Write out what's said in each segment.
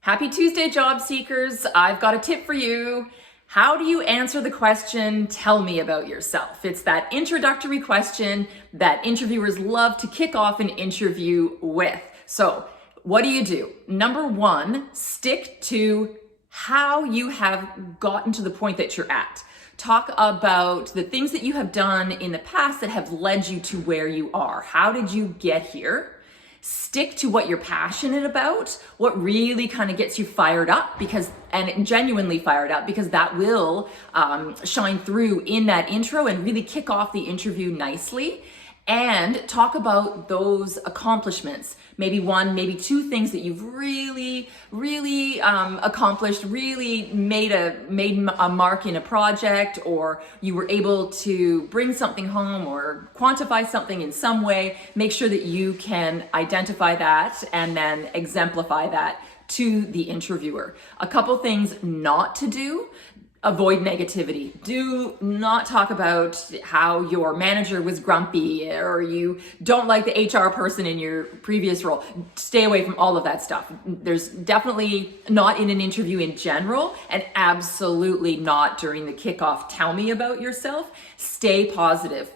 Happy Tuesday, job seekers. I've got a tip for you. How do you answer the question, tell me about yourself? It's that introductory question that interviewers love to kick off an interview with. So what do? Number one, stick to how you have gotten to the point that you're at. Talk about the things that you have done in the past that have led you to where you are. How did you get here? Stick to what you're passionate about, what really kind of gets you fired up, and genuinely fired up, because that will shine through in that intro and really kick off the interview nicely. And talk about those accomplishments. Maybe one, maybe two things that you've really accomplished, really made a mark in a project, or you were able to bring something home or quantify something in some way. Make sure that you can identify that and then exemplify that to the interviewer. A couple things not to do. Avoid negativity. Do not talk about how your manager was grumpy or you don't like the HR person in your previous role. Stay away from all of that stuff. There's definitely not in an interview in general, and absolutely not during the kickoff. Tell me about yourself. Stay positive.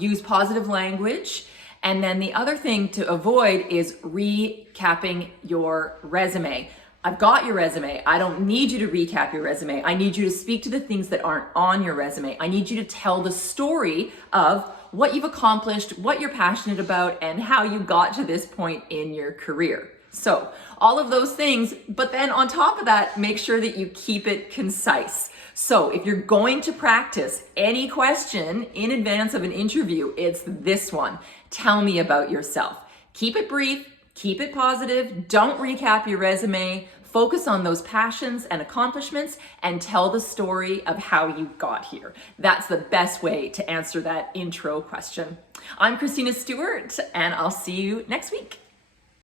Use positive language. And then the other thing to avoid is recapping your resume. I've got your resume. I don't need you to recap your resume. I need you to speak to the things that aren't on your resume. I need you to tell the story of what you've accomplished, what you're passionate about, and how you got to this point in your career. So all of those things, but then on top of that, make sure that you keep it concise. So if you're going to practice any question in advance of an interview, it's this one. Tell me about yourself. Keep it brief. Keep it positive. Don't recap your resume. Focus on those passions and accomplishments and tell the story of how you got here. That's the best way to answer that intro question. I'm Christina Stewart, and I'll see you next week.